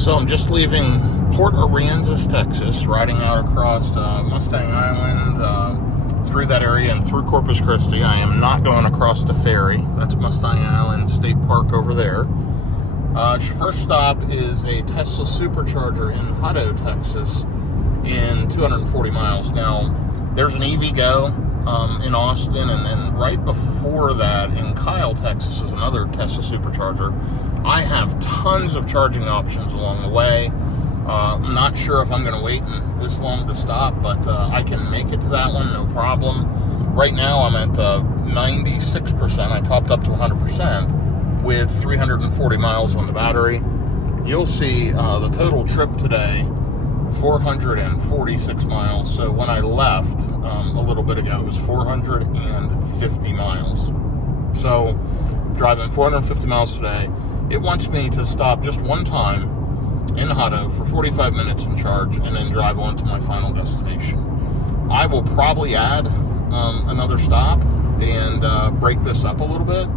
So I'm just leaving Port Aransas, Texas, riding out across Mustang Island, through that area and through Corpus Christi. I am not going across the ferry. That's Mustang Island State Park over there. First stop is a Tesla Supercharger in Hutto, Texas, in 240 miles. Now, there's an EVgo in Austin, and then right before that in Kyle, Texas, is another Tesla Supercharger. I have tons of charging options along the way. I'm not sure if I'm going to wait this long to stop, but I can make it to that one, no problem. Right now, I'm at 96%. I topped up to 100% with 340 miles on the battery. You'll see the total trip today, 446 miles. So when I left a little bit ago, it was 450 miles. So driving 450 miles today. It wants me to stop just one time in Hutto for 45 minutes and charge, and then drive on to my final destination. I will probably add another stop and break this up a little bit,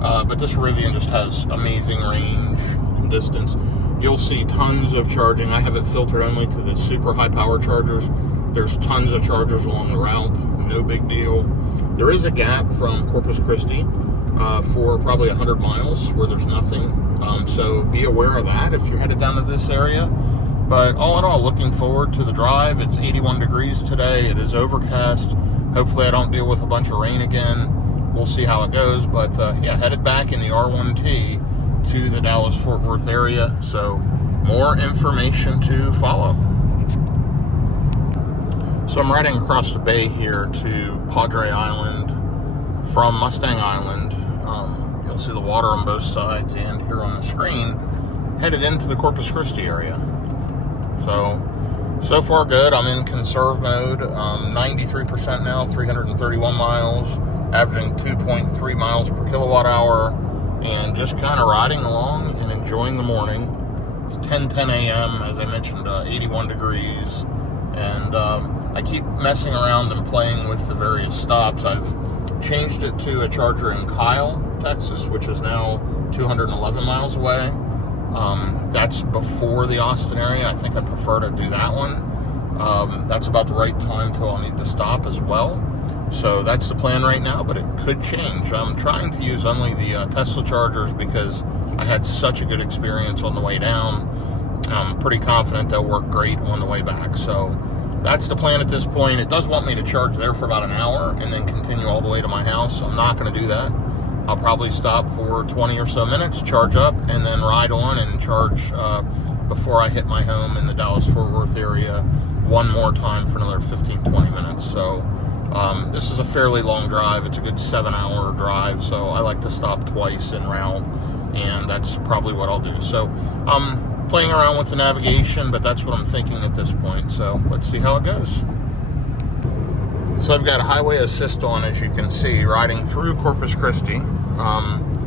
but this Rivian just has amazing range and distance. You'll see tons of charging. I have it filtered only to the super high power chargers. There's tons of chargers along the route, no big deal. There is a gap from Corpus Christi for probably 100 miles where there's nothing. So be aware of that if you're headed down to this area. But all in all, looking forward to the drive. It's 81 degrees today. It is overcast. Hopefully I don't deal with a bunch of rain again. We'll see how it goes. But yeah, headed back in the R1T to the Dallas-Fort Worth area. So more information to follow. So I'm riding across the bay here to Padre Island from Mustang Island. You'll see the water on both sides and here on the screen, headed into the Corpus Christi area. So far good. I'm in conserve mode, 93% now, 331 miles, averaging 2.3 miles per kilowatt hour, and just kind of riding along and enjoying the morning. It's 10:10 a.m., as I mentioned, 81 degrees, and I keep messing around and playing with the various stops. I've changed it to a charger in Kyle, Texas, which is now 211 miles away. That's before the Austin area. I think I prefer to do that one. That's about the right time till I'll need to stop as well. So that's the plan right now, but it could change. I'm trying to use only the Tesla chargers because I had such a good experience on the way down. I'm pretty confident they'll work great on the way back. So that's the plan at this point. It does want me to charge there for about an hour and then continue all the way to my house. I'm not going to do that. I'll probably stop for 20 or so minutes, charge up, and then ride on and charge before I hit my home in the Dallas-Fort Worth area one more time for another 15-20 minutes. So this is a fairly long drive. It's a good 7-hour drive, so I like to stop twice en route, and that's probably what I'll do. So I'm playing around with the navigation, but that's what I'm thinking at this point. So let's see how it goes. So I've got a highway assist on, as you can see, riding through Corpus Christi.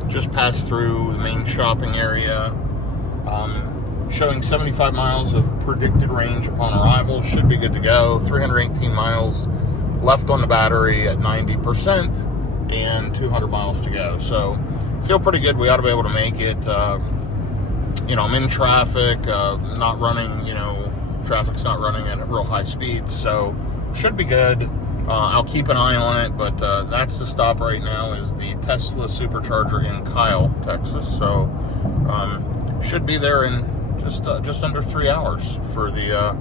Just passed through the main shopping area. Showing 75 miles of predicted range upon arrival. Should be good to go. 318 miles left on the battery at 90% and 200 miles to go. So feel pretty good. We ought to be able to make it. I'm in traffic, not running, traffic's not running at real high speeds. So should be good. I'll keep an eye on it, but that's the stop right now, is the Tesla Supercharger in Kyle, Texas. So should be there in just under 3 hours for the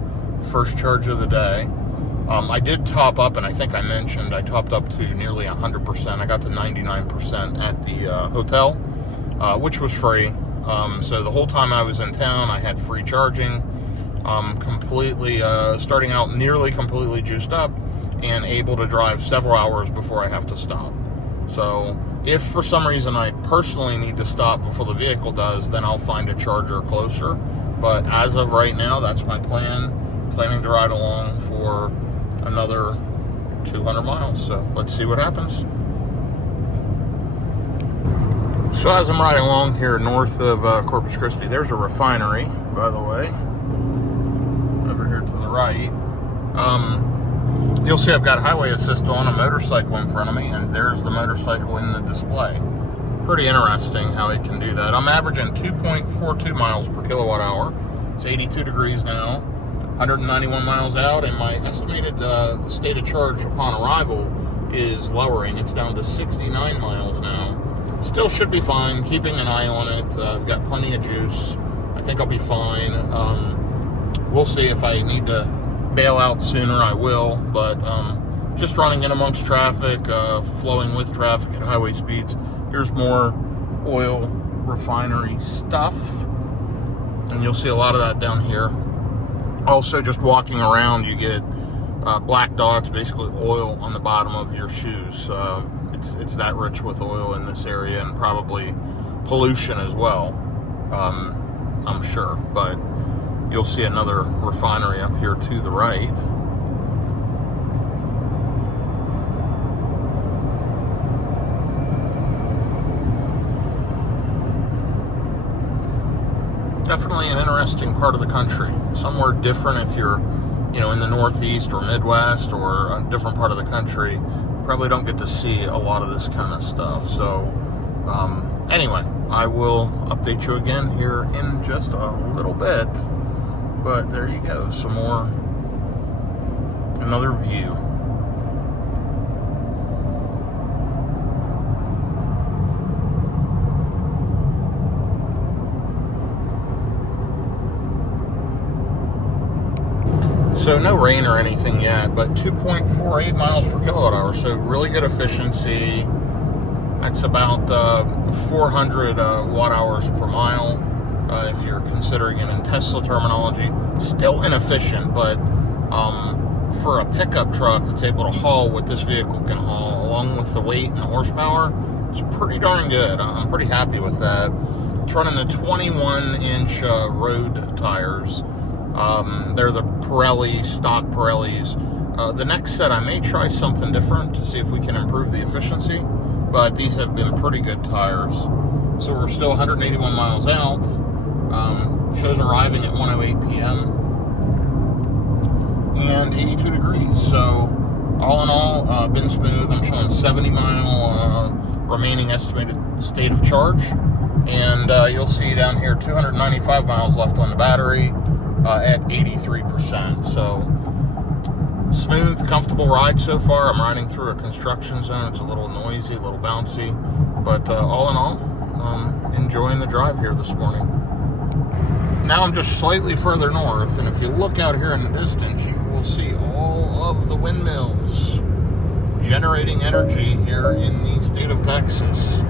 first charge of the day. I did top up, and I think I mentioned I topped up to nearly 100%. I got to 99% at the hotel, which was free. So the whole time I was in town, I had free charging. Completely starting out nearly completely juiced up, and able to drive several hours before I have to stop. So if for some reason I personally need to stop before the vehicle does, then I'll find a charger closer. But as of right now, that's my plan. Planning to ride along for another 200 miles. So let's see what happens. So as I'm riding along here north of Corpus Christi, there's a refinery, by the way, over here to the right. You'll see I've got highway assist on, a motorcycle in front of me, and there's the motorcycle in the display. Pretty interesting how it can do that. I'm averaging 2.42 miles per kilowatt hour, It's 82 degrees now, 191 miles out, and my estimated state of charge upon arrival is lowering. It's down to 69 miles now. Still should be fine, keeping an eye on it. I've got plenty of juice. I think I'll be fine. We'll see if I need to bail out sooner, I will, but just running in amongst traffic, flowing with traffic at highway speeds. Here's more oil refinery stuff, and you'll see a lot of that down here. Also, just walking around, you get black dots, basically oil on the bottom of your shoes. It's that rich with oil in this area, and probably pollution as well, I'm sure. But you'll see another refinery up here to the right. Definitely an interesting part of the country. Somewhere different if you're, in the Northeast or Midwest or a different part of the country. You probably don't get to see a lot of this kind of stuff. So, anyway, I will update you again here in just a little bit. But there you go, another view. So no rain or anything yet, but 2.48 miles per kilowatt hour, so really good efficiency. That's about 400 watt hours per mile. If you're considering it in Tesla terminology. Still inefficient, but for a pickup truck that's able to haul what this vehicle can haul, along with the weight and the horsepower, it's pretty darn good. I'm pretty happy with that. It's running the 21-inch road tires. They're the Pirelli, stock Pirellis. The next set, I may try something different to see if we can improve the efficiency, but these have been pretty good tires. So we're still 181 miles out. Shows arriving at 1:08 p.m. and 82 degrees. So all in all, been smooth. I'm showing 70-mile remaining estimated state of charge, and you'll see down here 295 miles left on the battery at 83%. So smooth, comfortable ride so far. I'm riding through a construction zone. It's a little noisy, a little bouncy, but all in all, enjoying the drive here this morning. Now I'm just slightly further north, and if you look out here in the distance, you will see all of the windmills generating energy here in the state of Texas.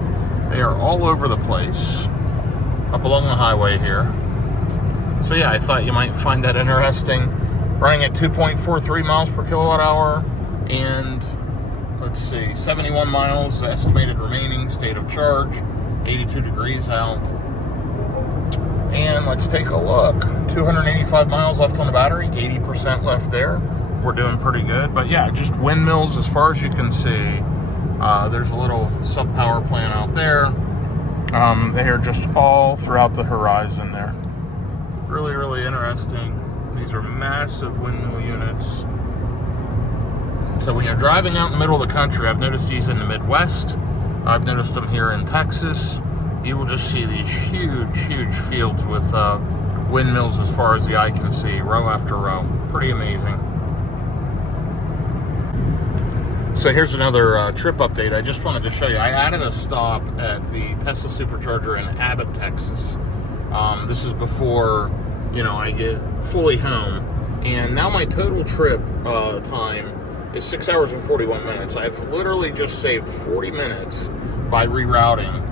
They are all over the place, up along the highway here. So yeah, I thought you might find that interesting. Running at 2.43 miles per kilowatt hour, and let's see, 71 miles estimated remaining state of charge, 82 degrees out. And let's take a look. 285 miles left on the battery, 80% left there. We're doing pretty good. But yeah, just windmills as far as you can see. There's a little sub-power plant out there. They are just all throughout the horizon there. Really, really interesting. These are massive windmill units. So when you're driving out in the middle of the country, I've noticed these in the Midwest. I've noticed them here in Texas. You will just see these huge, huge fields with windmills as far as the eye can see, row after row. Pretty amazing. So here's another trip update. I just wanted to show you. I added a stop at the Tesla Supercharger in Abbott, Texas. This is before, I get fully home. And now my total trip time is 6 hours and 41 minutes. I've literally just saved 40 minutes by rerouting.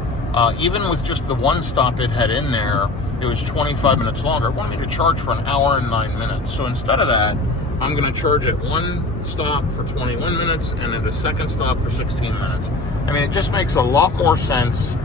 Even with just the one stop it had in there, it was 25 minutes longer. It wanted me to charge for an hour and 9 minutes. So instead of that, I'm going to charge at one stop for 21 minutes and at a second stop for 16 minutes. I mean, it just makes a lot more sense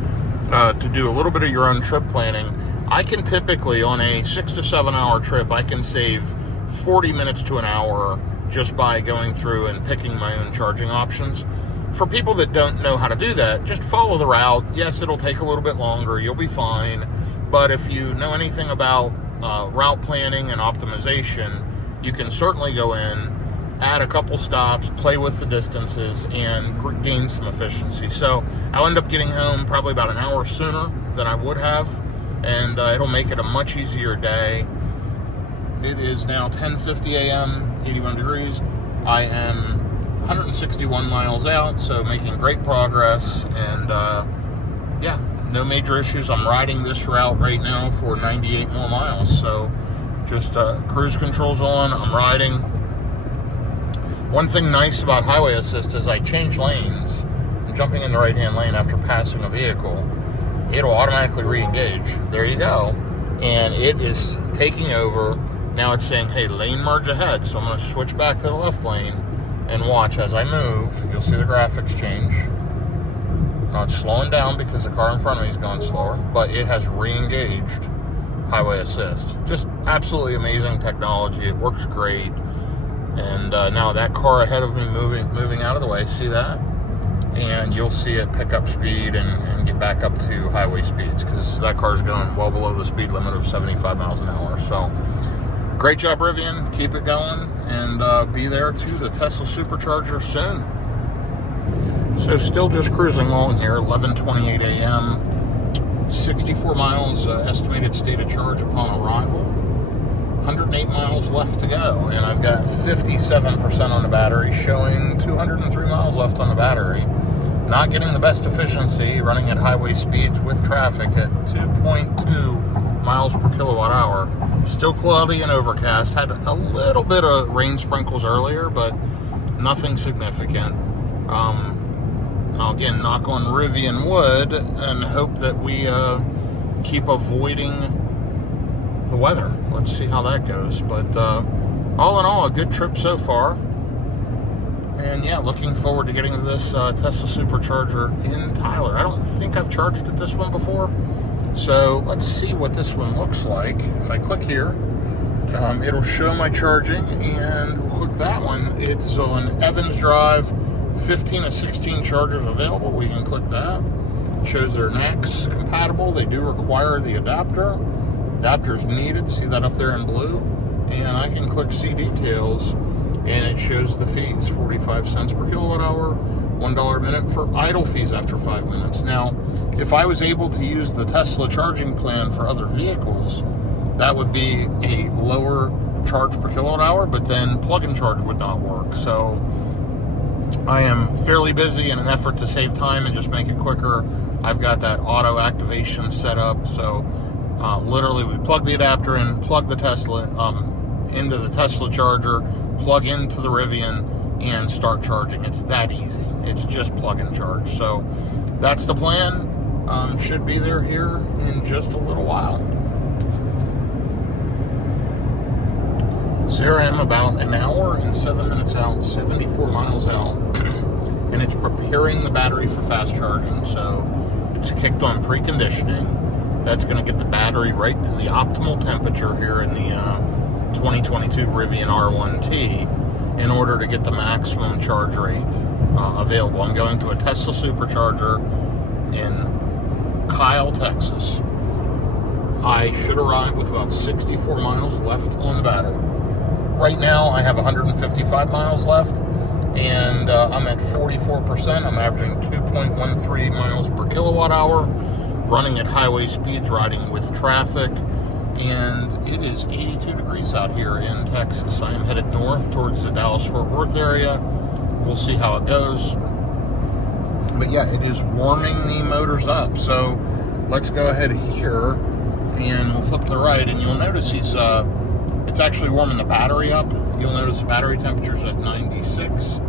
to do a little bit of your own trip planning. I can typically, on a 6 to 7 hour trip, I can save 40 minutes to an hour just by going through and picking my own charging options. For people that don't know how to do that, just follow the route. Yes, it'll take a little bit longer. You'll be fine. But if you know anything about route planning and optimization, you can certainly go in, add a couple stops, play with the distances, and gain some efficiency. So I'll end up getting home probably about an hour sooner than I would have, and it'll make it a much easier day. it is now 10:50 a.m., 81 degrees. I am 161 miles out, so making great progress, and yeah, no major issues. I'm riding this route right now for 98 more miles, so just cruise control's on, I'm riding. One thing nice about highway assist is I change lanes. I'm jumping in the right-hand lane after passing a vehicle. It'll automatically re-engage. There you go. And it is taking over. Now it's saying, hey, lane merge ahead. So I'm going to switch back to the left lane and watch as I move. You'll see the graphics change. Now it's slowing down because the car in front of me is going slower, but it has re-engaged highway assist. Just absolutely amazing technology. It works great. And now that car ahead of me moving out of the way, see that? And you'll see it pick up speed and get back up to highway speeds, because that car's going well below the speed limit of 75 miles an hour. So great job, Rivian. Keep it going, and be there to the Tesla Supercharger soon. So still just cruising along here, 11:28 a.m., 64 miles estimated state of charge upon arrival. 108 miles left to go, and I've got 57% on the battery, showing 203 miles left on the battery. Not getting the best efficiency, running at highway speeds with traffic at 2.2 miles per kilowatt hour. Still cloudy and overcast. Had a little bit of rain sprinkles earlier, but nothing significant. I'll again knock on Rivian wood and hope that we keep avoiding the weather. Let's see how that goes. But all in all, a good trip so far. And yeah, looking forward to getting to this Tesla Supercharger in Tyler. I don't think I've charged at this one before. So let's see what this one looks like. If I click here, it'll show my charging, and click that one. It's on Evans Drive, 15 of 16 chargers available. We can click that. It shows they're NACS compatible. They do require the adapter. Adapter's needed, see that up there in blue? And I can click see details, and it shows the fees, 45 cents per kilowatt hour, $1 a minute for idle fees after 5 minutes. Now, if I was able to use the Tesla charging plan for other vehicles, that would be a lower charge per kilowatt hour, but then plug-in charge would not work. So I am fairly busy in an effort to save time and just make it quicker. I've got that auto activation set up, so literally we plug the adapter in, plug the Tesla into the Tesla charger, plug into the Rivian, and start charging. It's that easy. It's just plug and charge. So that's the plan. Should be there here in just a little while. So here I am, about an hour and 7 minutes out, 74 miles out, and it's preparing the battery for fast charging. So it's kicked on preconditioning. That's going to get the battery right to the optimal temperature here in the 2022 Rivian R1T in order to get the maximum charge rate available. I'm going to a Tesla Supercharger in Kyle, Texas. I should arrive with about 64 miles left on the battery. Right now, I have 155 miles left, and I'm at 44%. I'm averaging 2.13 miles per kilowatt hour, running at highway speeds, riding with traffic, and it is 82 degrees out here in Texas. I am headed north towards the Dallas-Fort Worth area. We'll see how it goes. But yeah, it is warming the motors up. So let's go ahead here, and we'll flip to the right, and you'll notice it's actually warming the battery up. You'll notice the battery temperature's at 96.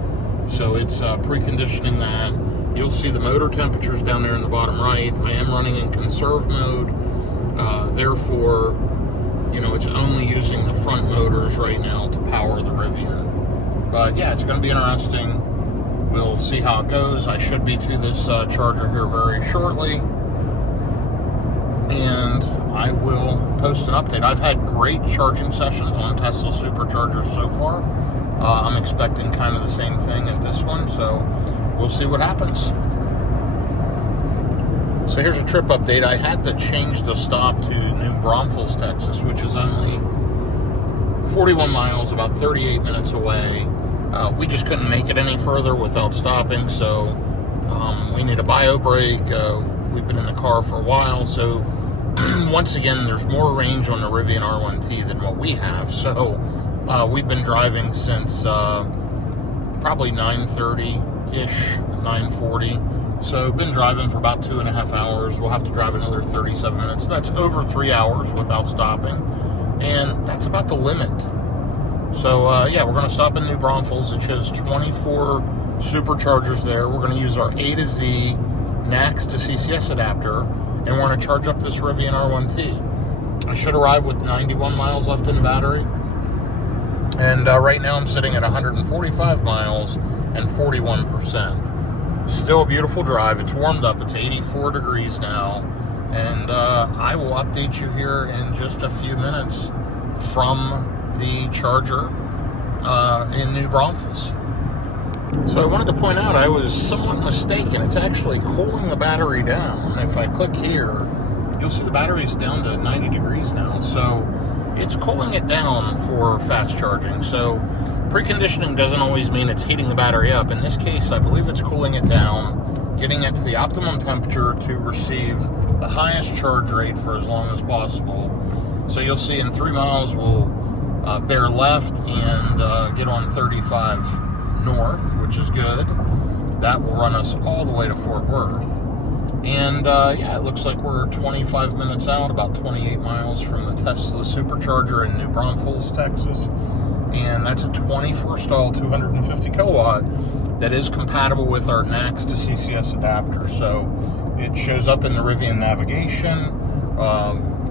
So it's preconditioning that. You'll see the motor temperatures down there in the bottom right. I am running in conserve mode. Therefore, it's only using the front motors right now to power the Rivian. But yeah, it's going to be interesting. We'll see how it goes. I should be to this charger here very shortly, and I will post an update. I've had great charging sessions on Tesla Superchargers so far. I'm expecting kind of the same thing at this one, so we'll see what happens. So here's a trip update. I had to change the stop to New Braunfels, Texas, which is only 41 miles, about 38 minutes away. We just couldn't make it any further without stopping, so we need a bio break. We've been in the car for a while, so once again, there's more range on the Rivian R1T than what we have. So we've been driving since probably 9:30-ish, 9:40. So been driving for about 2.5 hours. We'll have to drive another 37 minutes. That's over 3 hours without stopping. And that's about the limit. So yeah, we're going to stop in New Braunfels. It shows 24 superchargers there. We're going to use our A to Z NACS to CCS adapter, and we're going to charge up this Rivian R1T. I should arrive with 91 miles left in the battery. And right now I'm sitting at 145 miles and 41%. Still a beautiful drive. It's warmed up. It's 84 degrees now. And I will update you here in just a few minutes from the charger in New Braunfels. So I wanted to point out I was somewhat mistaken. It's actually cooling the battery down. If I click here, you'll see the battery's down to 90 degrees now. So it's cooling it down for fast charging. So preconditioning doesn't always mean it's heating the battery up. In this case, I believe it's cooling it down, getting it to the optimum temperature to receive the highest charge rate for as long as possible. So you'll see in 3 miles we'll bear left and get on 35 north, which is good. That will run us all the way to Fort Worth. And yeah, it looks like we're 25 minutes out, about 28 miles from the Tesla Supercharger in New Braunfels, Texas. And that's a 24 stall, 250 kilowatt that is compatible with our NACS to CCS adapter. So it shows up in the Rivian navigation.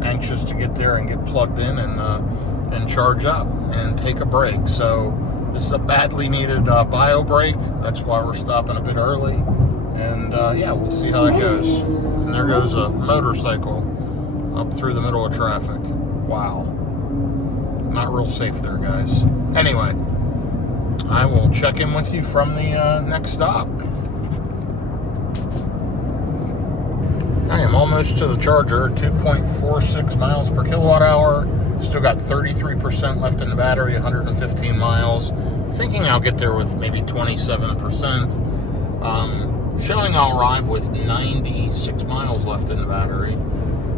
Anxious to get there and get plugged in and charge up and take a break. So this is a badly needed bio break. That's why we're stopping a bit early. And yeah, we'll see how that goes. And there goes a motorcycle up through the middle of traffic. Wow. Not real safe there, guys. Anyway, I will check in with you from the next stop. I am almost to the charger, 2.46 miles per kilowatt hour. Still got 33% left in the battery, 115 miles. Thinking I'll get there with maybe 27%. Showing I'll arrive with 96 miles left in the battery.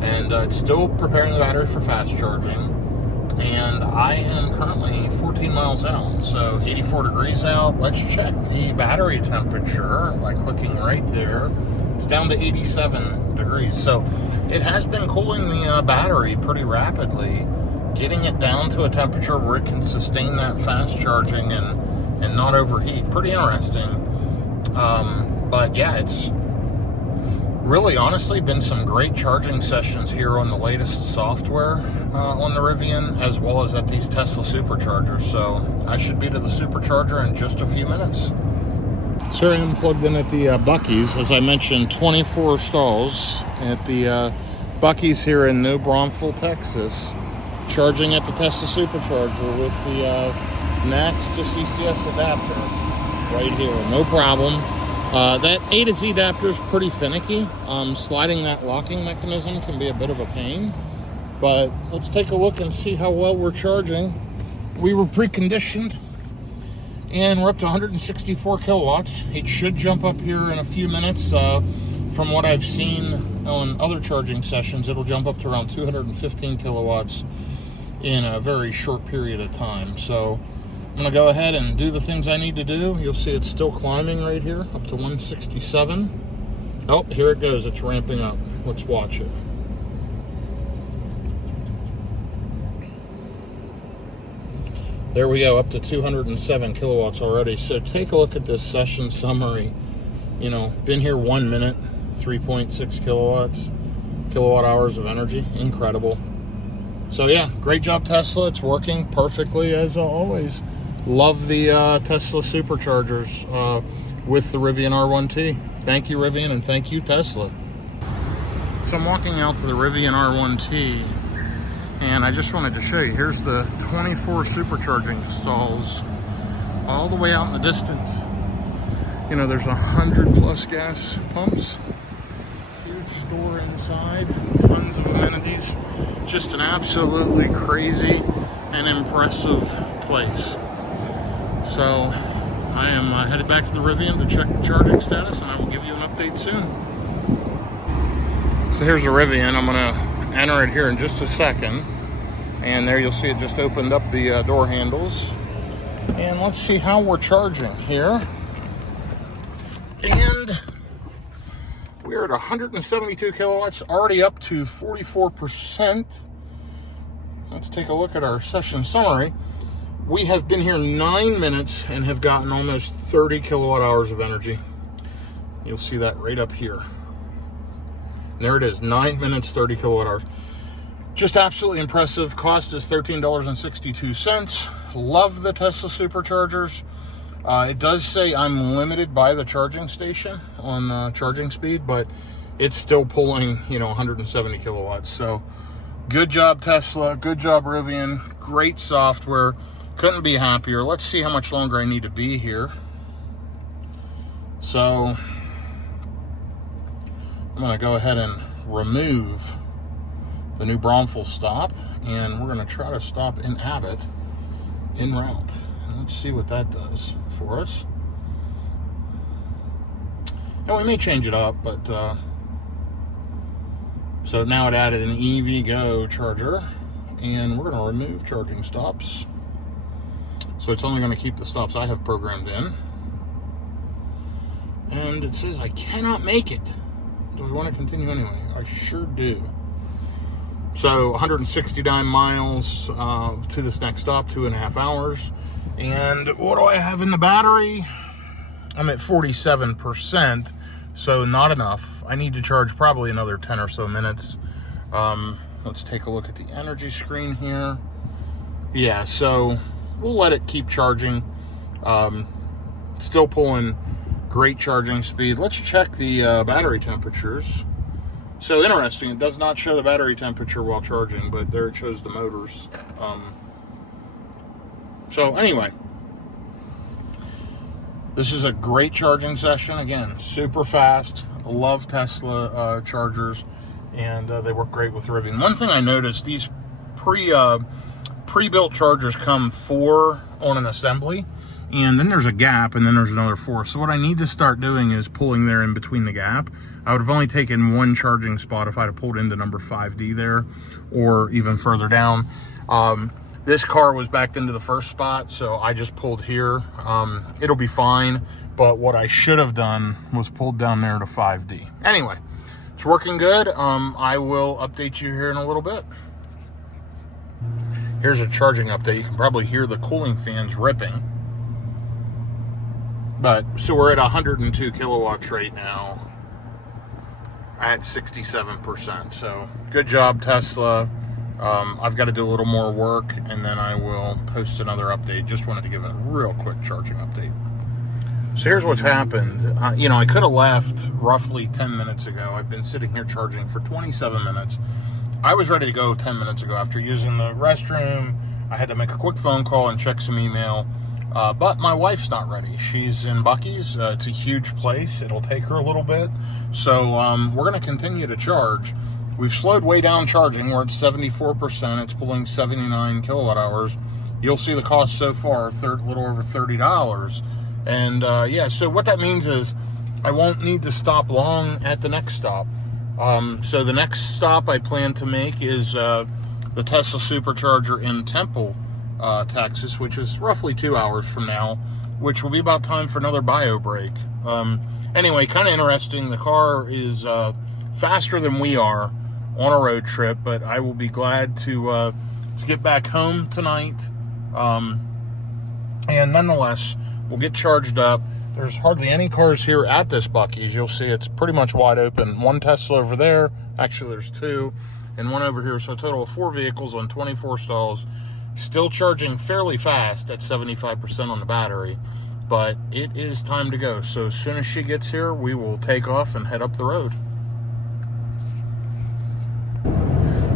And it's still preparing the battery for fast charging. And I am currently 14 miles out, so 84 degrees out. Let's check the battery temperature by clicking right there. It's down to 87 degrees. So it has been cooling the battery pretty rapidly, getting it down to a temperature where it can sustain that fast charging and not overheat. Pretty interesting. But yeah, it's really honestly been some great charging sessions here on the latest software on the Rivian, as well as at these Tesla Superchargers. So I should be to the Supercharger in just a few minutes. So I am plugged in at the Buc-ee's. As I mentioned, 24 stalls at the Buc-ee's here in New Braunfels, Texas. Charging at the Tesla Supercharger with the NACS to CCS adapter right here. No problem. That A to Z adapter is pretty finicky. Sliding that locking mechanism can be a bit of a pain. But let's take a look and see how well we're charging. We were preconditioned, and we're up to 164 kilowatts. It should jump up here in a few minutes. From what I've seen on other charging sessions, it'll jump up to around 215 kilowatts in a very short period of time. So I'm going to go ahead and do the things I need to do. You'll see it's still climbing right here, up to 167. Oh, here it goes. It's ramping up. Let's watch it. There we go, up to 207 kilowatts already. So take a look at this session summary. You know, been here 1 minute, 3.6 kilowatt hours of energy. Incredible. So yeah, great job, Tesla. It's working perfectly as always. Love the Tesla Superchargers with the Rivian R1T. Thank you, Rivian, and thank you, Tesla. So I'm walking out to the Rivian R1T, and I just wanted to show you. Here's the 24 supercharging stalls all the way out in the distance. You know, there's 100 plus gas pumps. Huge store inside, tons of amenities. Just an absolutely crazy and impressive place. So I am headed back to the Rivian to check the charging status, and I will give you an update soon. So here's the Rivian. I'm gonna enter it here in just a second. And there you'll see it just opened up the door handles. And let's see how we're charging here. And we're at 172 kilowatts, already up to 44%. Let's take a look at our session summary. We have been here 9 minutes and have gotten almost 30 kilowatt hours of energy. You'll see that right up here. And there it is, 9 minutes, 30 kilowatt hours. Just absolutely impressive. Cost is $13.62. Love the Tesla Superchargers. It does say I'm limited by the charging station on charging speed, but it's still pulling, 170 kilowatts. So good job, Tesla. Good job, Rivian. Great software. Couldn't be happier. Let's see how much longer I need to be here. So I'm going to go ahead and remove the New Braunfels stop, and we're going to try to stop in Abbott en route. Let's see what that does for us. And we may change it up, but so now it added an EVgo charger, and we're going to remove charging stops. So it's only going to keep the stops I have programmed in. And it says I cannot make it. Do I want to continue anyway? I sure do. So 169 miles to this next stop, 2.5 hours. And what do I have in the battery? I'm at 47%, so not enough. I need to charge probably another 10 or so minutes. Let's take a look at the energy screen here. Yeah, so we'll let it keep charging. Still pulling great charging speed. Let's check the battery temperatures. So interesting, it does not show the battery temperature while charging, but there it shows the motors. So anyway, this is a great charging session. Again, super fast. Love Tesla chargers, and they work great with Rivian. One thing I noticed, these pre-built chargers come 4 on an assembly, and then there's a gap, and then there's another 4. So what I need to start doing is pulling there in between the gap. I would have only taken 1 charging spot if I'd have pulled into number 5D there, or even further down. This car was backed into the first spot, so I just pulled here. It'll be fine, but what I should have done was pulled down there to 5D. Anyway, it's working good. I will update you here in a little bit. Here's a charging update. You can probably hear the cooling fans ripping. But, so we're at 102 kilowatts right now at 67%. So, good job, Tesla. I've got to do a little more work, and then I will post another update. Just wanted to give a real quick charging update. So here's what's happened. I could have left roughly 10 minutes ago. I've been sitting here charging for 27 minutes. I was ready to go 10 minutes ago after using the restroom. I had to make a quick phone call and check some email. But my wife's not ready. She's in Buc-ee's. It's a huge place. It'll take her a little bit. So we're going to continue to charge. We've slowed way down charging. We're at 74%. It's pulling 79 kilowatt hours. You'll see the cost so far, a little over $30. And yeah, so what that means is I won't need to stop long at the next stop. So the next stop I plan to make is the Tesla Supercharger in Temple, Texas, which is roughly 2 hours from now, which will be about time for another bio break. Anyway, kind of interesting. The car is faster than we are on a road trip, but I will be glad to get back home tonight. And nonetheless, we'll get charged up. There's hardly any cars here at this Buc-ee's. You'll see it's pretty much wide open. 1 Tesla over there. Actually, there's 2. And 1 over here. So a total of 4 vehicles on 24 stalls. Still charging fairly fast at 75% on the battery. But it is time to go. So as soon as she gets here, we will take off and head up the road.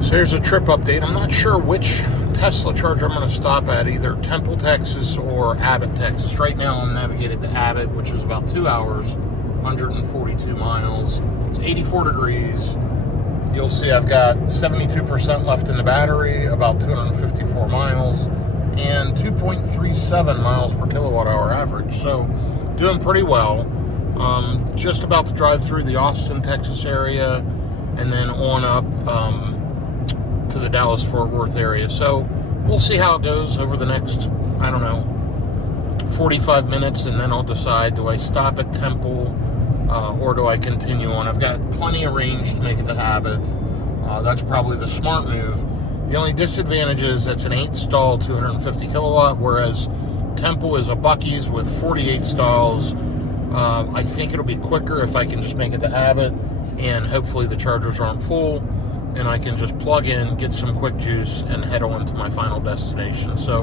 So here's a trip update. I'm not sure which Tesla charger I'm going to stop at, either Temple, Texas or Abbott, Texas. Right now I'm navigated to Abbott, which is about 2 hours, 142 miles. It's 84 degrees. You'll see I've got 72% left in the battery, about 254 miles, and 2.37 miles per kilowatt hour average. So doing pretty well. Just about to drive through the Austin, Texas area, and then on up to the Dallas-Fort Worth area. So we'll see how it goes over the next, I don't know, 45 minutes, and then I'll decide, do I stop at Temple or do I continue on? I've got plenty of range to make it to Abbott. That's probably the smart move. The only disadvantage is that's an 8-stall 250 kilowatt, whereas Temple is a Buc-ee's with 48 stalls. I think it'll be quicker if I can just make it to Abbott, and hopefully the chargers aren't full, and I can just plug in, get some quick juice, and head on to my final destination. So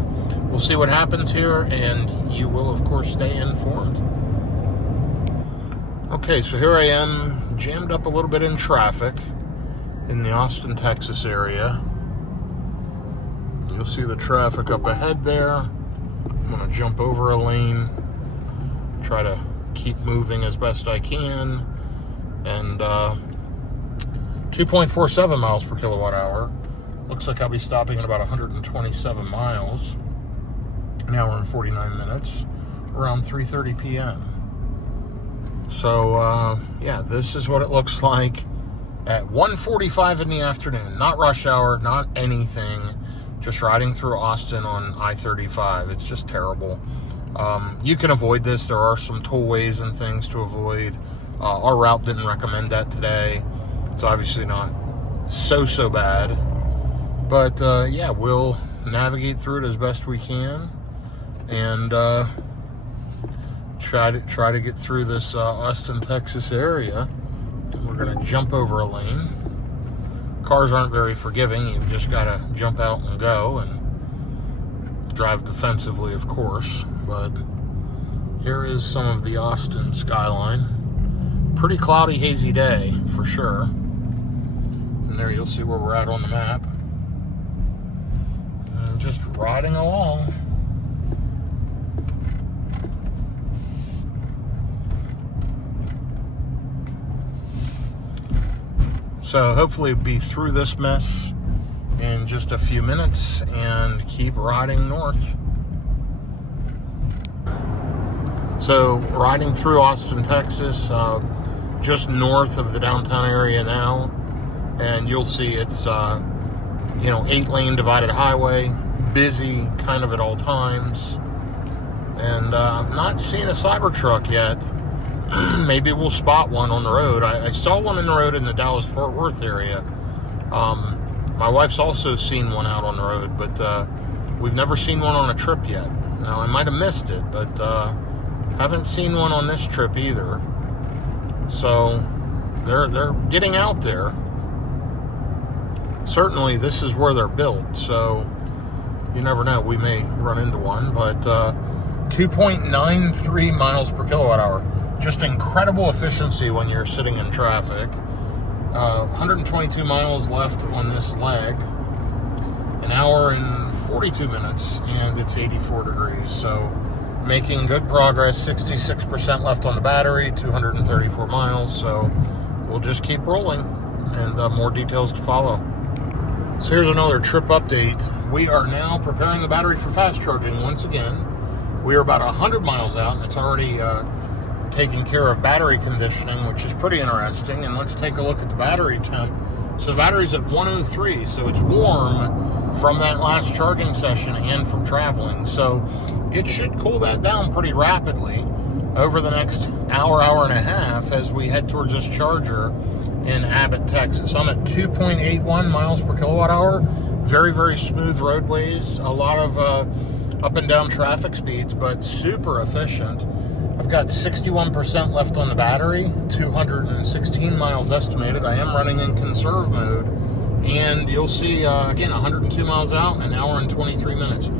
we'll see what happens here, and you will, of course, stay informed. Okay, so here I am, jammed up a little bit in traffic in the Austin, Texas area. You'll see the traffic up ahead there. I'm going to jump over a lane, try to keep moving as best I can, and 2.47 miles per kilowatt hour. Looks like I'll be stopping at about 127 miles, an hour and 49 minutes, around 3:30 p.m. So, yeah, this is what it looks like at 1:45 in the afternoon. Not rush hour, not anything. Just riding through Austin on I-35. It's just terrible. You can avoid this. There are some tollways and things to avoid. Our route didn't recommend that today. It's obviously not so bad. But, yeah, we'll navigate through it as best we can. And try to get through this Austin, Texas area. And we're going to jump over a lane. Cars aren't very forgiving. You've just got to jump out and go and drive defensively, of course. But here is some of the Austin skyline. Pretty cloudy, hazy day, for sure. And there you'll see where we're at on the map. And just riding along. So hopefully we'll be through this mess in just a few minutes and keep riding north. So riding through Austin, Texas, just north of the downtown area now, and you'll see it's 8-lane divided highway, busy kind of at all times, and I've not seen a Cybertruck yet. Maybe we'll spot one on the road. I saw one in the road in the Dallas-Fort Worth area. My wife's also seen one out on the road, but we've never seen one on a trip yet. Now, I might have missed it, but haven't seen one on this trip either. So they're getting out there. Certainly, this is where they're built, so you never know. We may run into one, but 2.93 miles per kilowatt hour. Just incredible efficiency when you're sitting in traffic. 122 miles left on this leg. An hour and 42 minutes, and it's 84 degrees. So making good progress. 66% left on the battery, 234 miles. So we'll just keep rolling, and more details to follow. So here's another trip update. We are now preparing the battery for fast charging once again. We are about 100 miles out, and it's already taking care of battery conditioning, which is pretty interesting. And let's take a look at the battery temp. So the battery's at 103, so it's warm from that last charging session and from traveling. So it should cool that down pretty rapidly over the next hour and a half as we head towards this charger in Abbott, Texas. I'm at 2.81 miles per kilowatt hour. Very, very smooth roadways. A lot of up and down traffic speeds, but super efficient. I've got 61% left on the battery, 216 miles estimated. I am running in conserve mode, and you'll see, again, 102 miles out, an hour and 23 minutes.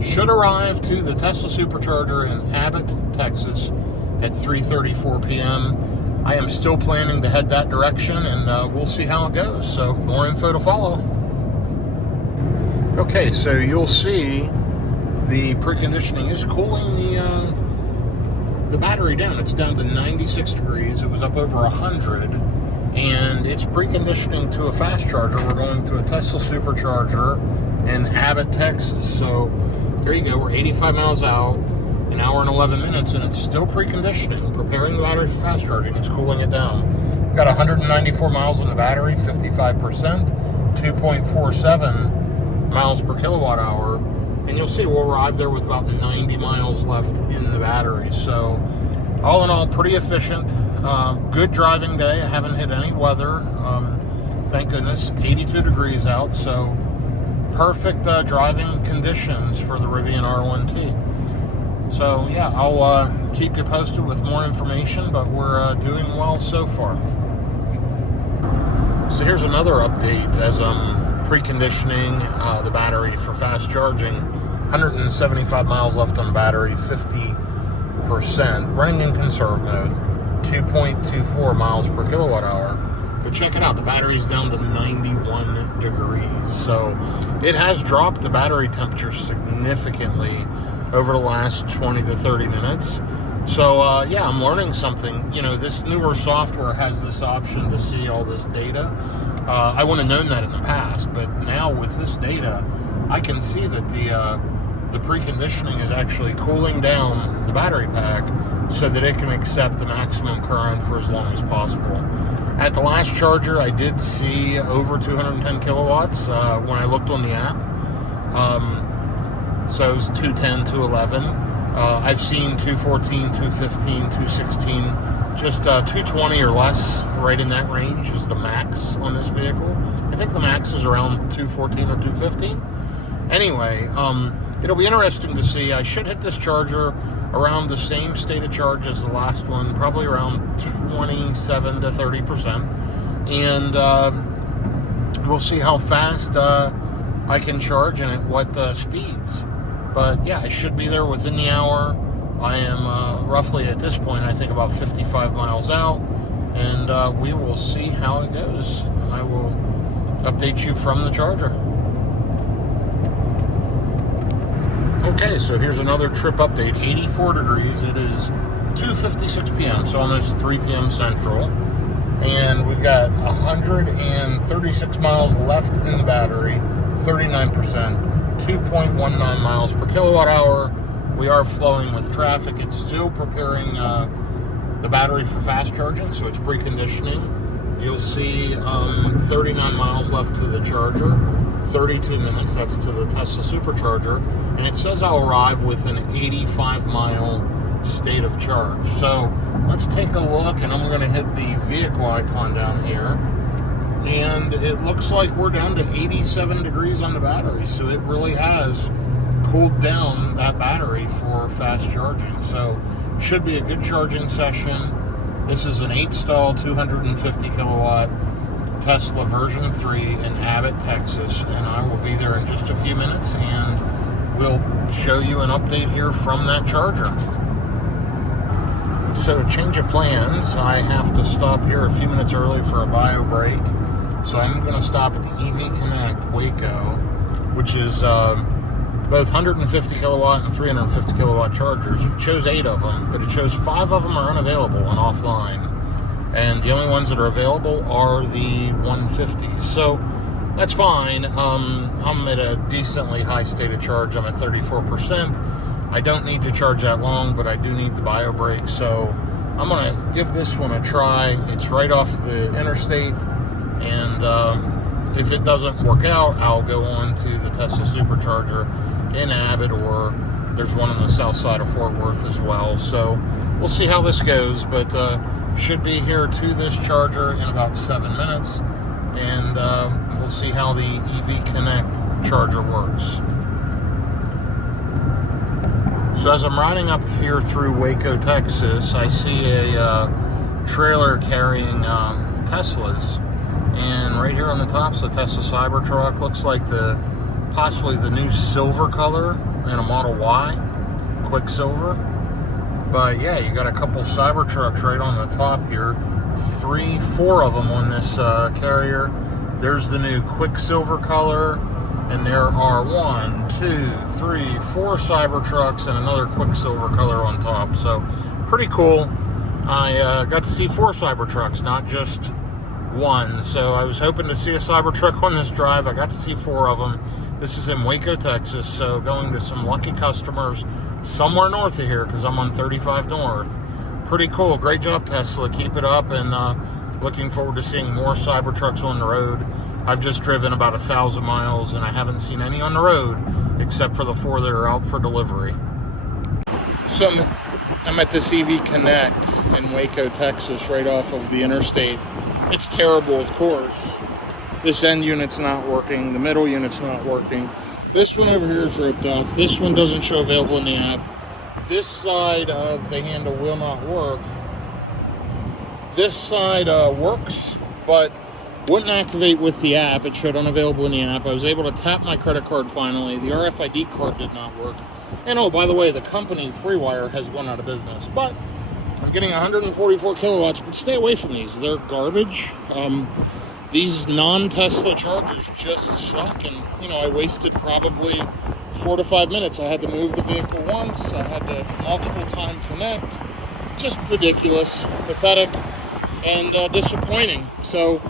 Should arrive to the Tesla Supercharger in Abbott, Texas at 3:34 p.m. I am still planning to head that direction, and we'll see how it goes. So more info to follow. Okay, so you'll see the preconditioning is cooling the battery down. It's down to 96 degrees. It was up over 100, and it's preconditioning to a fast charger. We're going to a Tesla Supercharger in Abbott, Texas. So here you go. We're 85 miles out, an hour and 11 minutes, and it's still preconditioning, preparing the battery for fast charging. It's cooling it down. It's got 194 miles on the battery, 55%. 2.47 miles per kilowatt hour. And you'll see we'll arrive there with about 90 miles left in the battery. So all in all, pretty efficient. Good driving day. I haven't hit any weather. Thank goodness. 82 degrees out. So perfect driving conditions for the Rivian R1T. So yeah, I'll keep you posted with more information, but we're doing well so far. So here's another update as I'm preconditioning the battery for fast charging. 175 miles left on the battery, 50%, running in conserve mode, 2.24 miles per kilowatt hour. But check it out, the battery's down to 91 degrees. So it has dropped the battery temperature significantly over the last 20 to 30 minutes. So yeah, I'm learning something. You know, this newer software has this option to see all this data. I wouldn't have known that in the past, but now with this data, I can see that the preconditioning is actually cooling down the battery pack so that it can accept the maximum current for as long as possible. At the last charger, I did see over 210 kilowatts when I looked on the app. So it was 210, 211. I've seen 214, 215, 216, just 220 or less, right in that range is the max on this vehicle. I think the max is around 214 or 215. Anyway, it'll be interesting to see. I should hit this charger around the same state of charge as the last one, probably around 27 to 30%. And we'll see how fast I can charge and at what speeds. But yeah, I should be there within the hour. I am roughly at this point, I think about 55 miles out, and we will see how it goes. I will update you from the charger. Okay, so here's another trip update. 84 degrees. It is 2:56 p.m., so almost 3 p.m. Central. And we've got 136 miles left in the battery, 39%, 2.19 miles per kilowatt hour. We are flowing with traffic. It's still preparing the battery for fast charging, so it's preconditioning. You'll see 39 miles left to the charger, 32 minutes, that's to the Tesla Supercharger, and it says I'll arrive with an 85-mile state of charge. So let's take a look, and I'm going to hit the vehicle icon down here, and it looks like we're down to 87 degrees on the battery, so it really has cooled down that battery for fast charging. So should be a good charging session. This is an 8-stall 250 kilowatt Tesla version 3 in Abbott, Texas, and I will be there in just a few minutes, and we'll show you an update here from that charger. So change of plans, I have to stop here a few minutes early for a bio break, so I'm going to stop at the EV Connect Waco, which is both 150 kilowatt and 350 kilowatt chargers. It shows 8 of them, but it shows 5 of them are unavailable and offline. And the only ones that are available are the 150s. So that's fine. I'm at a decently high state of charge. I'm at 34%. I don't need to charge that long, but I do need the bio brake. So I'm going to give this one a try. It's right off the interstate. And if it doesn't work out, I'll go on to the Tesla Supercharger in Abbott, or there's one on the south side of Fort Worth as well. So we'll see how this goes, but should be here to this charger in about 7 minutes, and we'll see how the EV Connect charger works. So as I'm riding up here through Waco, Texas, I see a trailer carrying Teslas. And right here on the top is the Tesla Cybertruck. Looks like possibly the new silver color in a Model Y, Quicksilver. But yeah, you got a couple Cybertrucks right on the top here. 4 of them on this carrier. There's the new Quicksilver color, and there are 1, 2, 3, 4 Cybertrucks and another Quicksilver color on top. So pretty cool. I got to see 4 Cybertrucks, not just 1. So I was hoping to see a Cybertruck on this drive. I got to see 4 of them. This is in Waco, Texas, so going to some lucky customers somewhere north of here, because I'm on 35 North. Pretty cool. Great job, Tesla. Keep it up, and looking forward to seeing more Cybertrucks on the road I've just driven about 1,000 miles and I haven't seen any on the road except for the 4 that are out for delivery. So I'm at this EV Connect in Waco, Texas, right off of the interstate. It's terrible, of course. This end unit's not working. The middle unit's not working. This one over here is roped off. This one doesn't show available in the app. This side of the handle will not work. This side works, but wouldn't activate with the app. It showed unavailable in the app. I was able to tap my credit card finally. The RFID card did not work. And oh, by the way, the company Freewire has gone out of business. But I'm getting 144 kilowatts, but stay away from these. They're garbage. These non-Tesla chargers just suck. And, you know, I wasted probably 4 to 5 minutes. I had to move the vehicle once. I had to multiple time connect. Just ridiculous, pathetic, and disappointing. So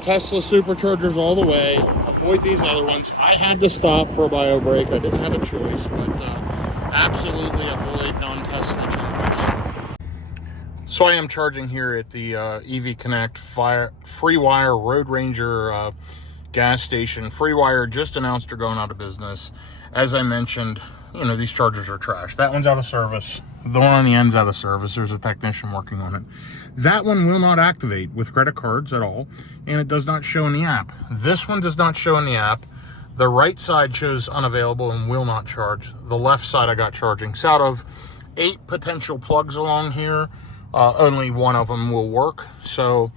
Tesla Superchargers all the way. Avoid these other ones. I had to stop for a bio break. I didn't have a choice, but absolutely avoid non-Tesla chargers. So I am charging here at the EV Connect Freewire Road Ranger gas station. Freewire just announced they're going out of business. As I mentioned, you know, these chargers are trash. That one's out of service. The one on the end's out of service. There's a technician working on it. That one will not activate with credit cards at all, and it does not show in the app. This one does not show in the app. The right side shows unavailable and will not charge. The left side I got charging. So out of 8 potential plugs along here, only one of them will work. So,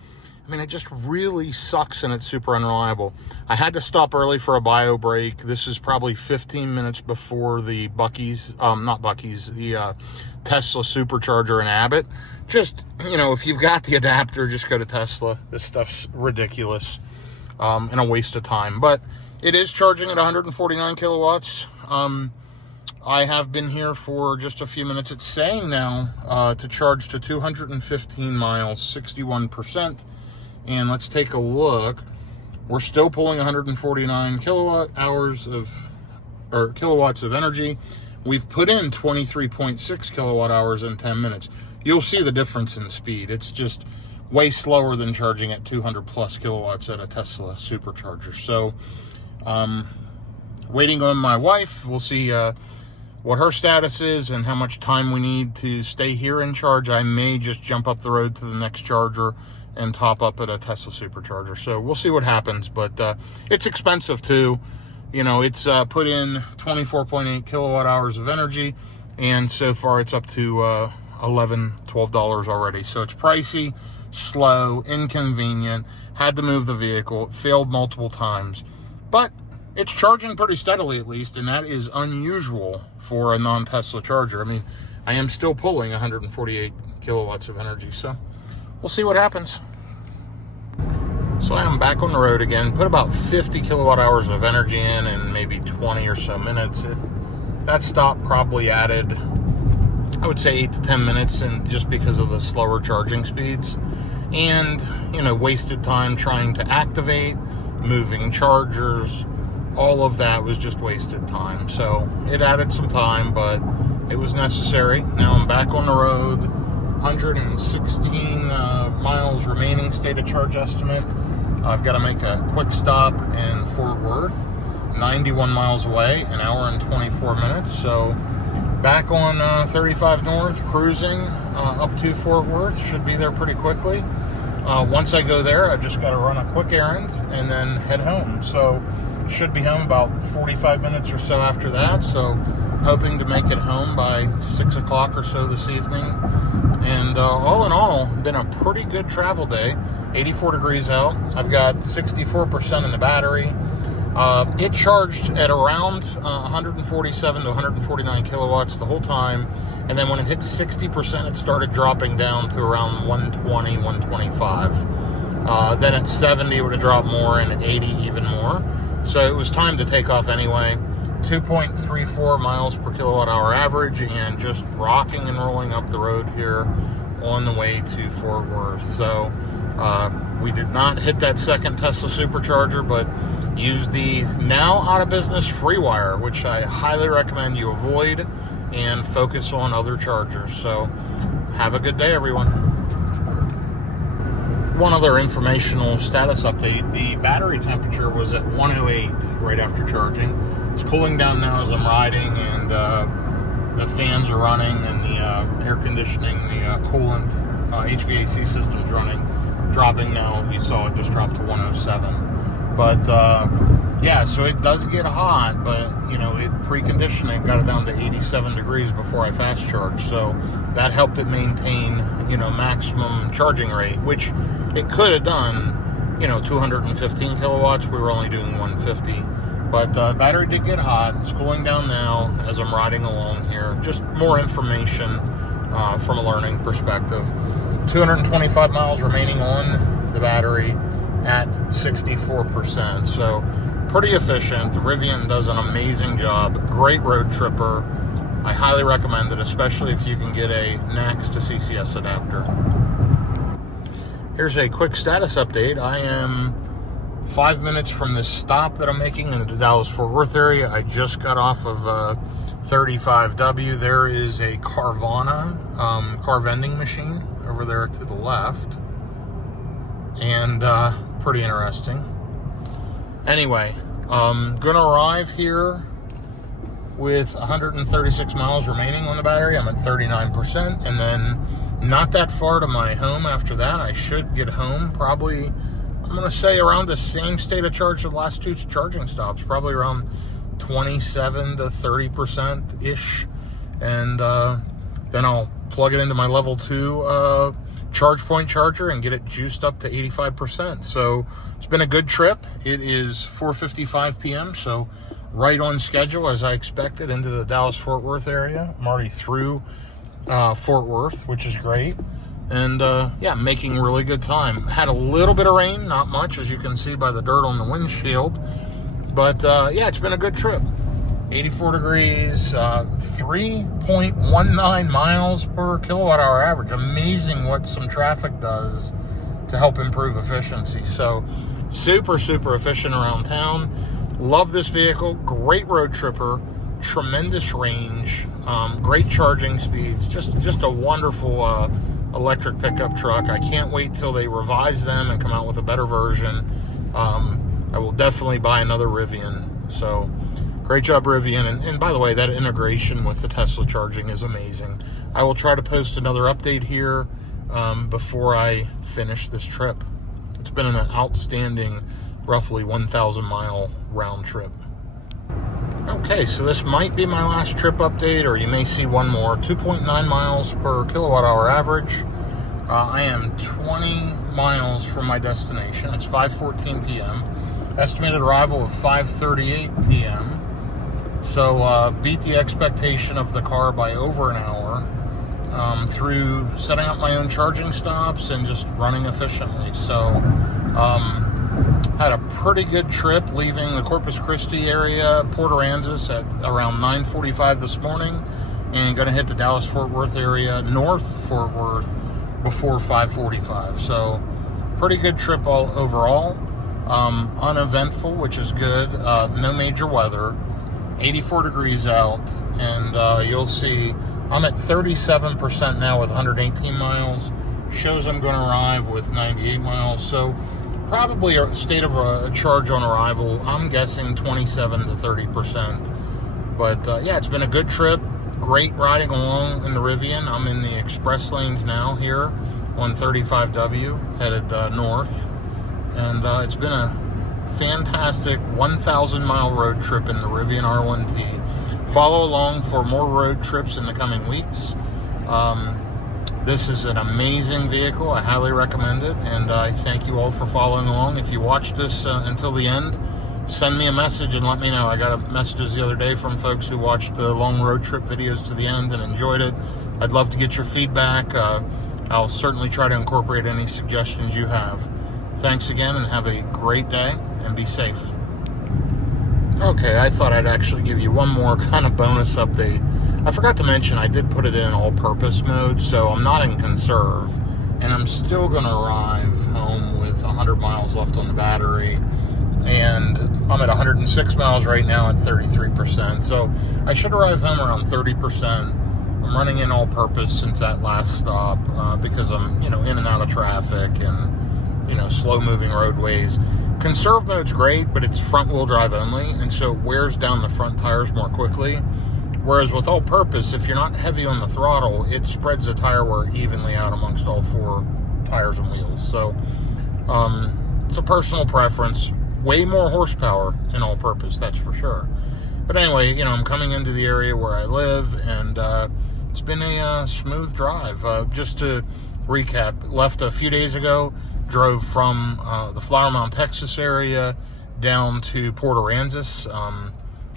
I mean, it just really sucks and it's super unreliable. I had to stop early for a bio break. This is probably 15 minutes before the the Tesla Supercharger in Abbott. Just, you know, if you've got the adapter, just go to Tesla. This stuff's ridiculous and a waste of time. But it is charging at 149 kilowatts. I have been here for just a few minutes. It's saying now to charge to 215 miles, 61%. And let's take a look. We're still pulling 149 kilowatts of energy. We've put in 23.6 kilowatt hours in 10 minutes. You'll see the difference in speed. It's just way slower than charging at 200 plus kilowatts at a Tesla Supercharger. So, waiting on my wife. We'll see what her status is and how much time we need to stay here in charge. I may just jump up the road to the next charger and top up at a Tesla Supercharger. So we'll see what happens, but it's expensive too. You know, it's put in 24.8 kilowatt hours of energy, and so far it's up to $11-12 already. So it's pricey, slow, inconvenient, had to move the vehicle, it failed multiple times, but it's charging pretty steadily at least, and that is unusual for a non-Tesla charger. I mean, I am still pulling 148 kilowatts of energy, so we'll see what happens. So I am back on the road again, put about 50 kilowatt hours of energy in maybe 20 or so minutes. That stop probably added, I would say 8 to 10 minutes, and just because of the slower charging speeds. And, you know, wasted time trying to activate, moving chargers, all of that was just wasted time. So it added some time, but it was necessary. Now I'm back on the road, 116 miles remaining state of charge estimate. I've got to make a quick stop in Fort Worth, 91 miles away, an hour and 24 minutes. So back on 35 North, cruising up to Fort Worth. Should be there pretty quickly. Once I go there, I've just got to run a quick errand and then head home. So should be home about 45 minutes or so after that. So hoping to make it home by 6 o'clock or so this evening. And all in all, been a pretty good travel day. 84 degrees out. I've got 64% in the battery. It charged at around 147 to 149 kilowatts the whole time. And then when it hit 60%, it started dropping down to around 120, 125. Then at 70, it would have dropped more, and at 80, even more. So it was time to take off anyway. 2.34 miles per kilowatt hour average, and just rocking and rolling up the road here on the way to Fort Worth. So we did not hit that second Tesla Supercharger, but used the now out of business Freewire, which I highly recommend you avoid and focus on other chargers. So have a good day, everyone. one other informational status update. The battery temperature was at 108 right after charging. It's cooling down now as I'm riding, and the fans are running, and the air conditioning, the coolant, HVAC system's running, dropping now. You saw it just dropped to 107. But yeah, so it does get hot, but you know, it preconditioning got it down to 87 degrees before I fast charged, so that helped it maintain, you know, maximum charging rate, which it could have done, you know, 215 kilowatts. We were only doing 150, but the battery did get hot. It's cooling down now as I'm riding along here. Just more information from a learning perspective. 225 miles remaining on the battery at 64%, so pretty efficient. The Rivian does an amazing job. Great road tripper. I highly recommend it, especially if you can get a NACS to CCS adapter. Here's a quick status update. I am 5 minutes from this stop that I'm making in the Dallas-Fort Worth area. I just got off of 35W. There is a Carvana car vending machine over there to the left, and pretty interesting. Anyway, gonna arrive here with 136 miles remaining on the battery. I'm at 39%, and then not that far to my home after that. I should get home probably, I'm gonna say, around the same state of charge as the last two charging stops, probably around 27 to 30% ish, and then I'll plug it into my level 2 charge point charger and get it juiced up to 85%. So it's been a good trip. It is 4:55 p.m. so right on schedule as I expected into the Dallas-Fort Worth area. I'm already through Fort Worth, which is great, and yeah, making really good time. Had a little bit of rain, not much, as you can see by the dirt on the windshield, but yeah, it's been a good trip. 84 degrees, 3.19 miles per kilowatt hour average. Amazing what some traffic does to help improve efficiency. So super efficient around town. Love this vehicle. Great road tripper, tremendous range, great charging speeds. Just a wonderful electric pickup truck. I can't wait till they revise them and come out with a better version. I will definitely buy another Rivian. So great job, Rivian. And by the way, that integration with the Tesla charging is amazing. I will try to post another update here before I finish this trip. It's been an outstanding, roughly 1,000 mile round trip. Okay, so this might be my last trip update, or you may see one more. 2.9 miles per kilowatt hour average. I am 20 miles from my destination. It's 5:14 p.m. Estimated arrival of 5:38 p.m. So beat the expectation of the car by over an hour through setting up my own charging stops and just running efficiently. So had a pretty good trip leaving the Corpus Christi area, Port Aransas, at around 9:45 this morning, and going to hit the Dallas-Fort Worth area, North Fort Worth, before 5:45. So pretty good trip all overall. Uneventful, which is good. No major weather. 84 degrees out, and you'll see I'm at 37% now with 118 miles. Shows I'm going to arrive with 98 miles. So probably a state of a charge on arrival, I'm guessing 27 to 30%. But yeah, it's been a good trip. Great riding along in the Rivian. I'm in the express lanes now here on 35W, headed north. And it's been a fantastic 1,000 mile road trip in the Rivian R1T. Follow along for more road trips in the coming weeks. This is an amazing vehicle. I highly recommend it, and I thank you all for following along. If you watched this until the end, send me a message and let me know. I got messages the other day from folks who watched the long road trip videos to the end and enjoyed it. I'd love to get your feedback. I'll certainly try to incorporate any suggestions you have. Thanks again, and have a great day, and be safe. Okay, I thought I'd actually give you one more kind of bonus update. I forgot to mention I did put it in all-purpose mode, so I'm not in conserve, and I'm still going to arrive home with 100 miles left on the battery, and I'm at 106 miles right now at 33%, so I should arrive home around 30%. I'm running in all-purpose since that last stop because I'm, in and out of traffic, and slow moving roadways. Conserve mode's great, but it's front wheel drive only, and so it wears down the front tires more quickly. Whereas with all purpose, if you're not heavy on the throttle, it spreads the tire wear evenly out amongst all 4 tires and wheels. So it's a personal preference. Way more horsepower in all purpose, that's for sure. But anyway, I'm coming into the area where I live, and it's been a smooth drive. Just to recap, left a few days ago, drove from the Flower Mound, Texas area down to Port Aransas,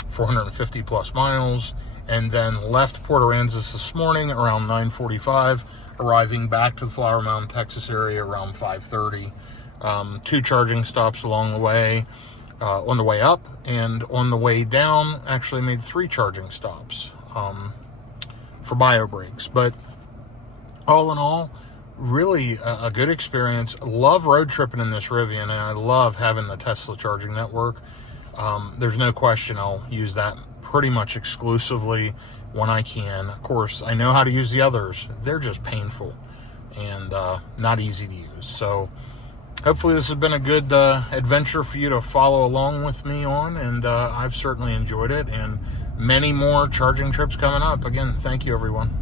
450 plus miles, and then left Port Aransas this morning around 9:45, arriving back to the Flower Mound, Texas area around 5:30. 2 charging stops along the way, on the way up, and on the way down, actually made 3 charging stops for bio brakes. But all in all, really a good experience. Love road tripping in this Rivian, and I love having the Tesla charging network. There's no question I'll use that pretty much exclusively when I can. Of course, I know how to use the others. They're just painful and not easy to use. So hopefully this has been a good adventure for you to follow along with me on, and I've certainly enjoyed it, and many more charging trips coming up. Again, thank you, everyone.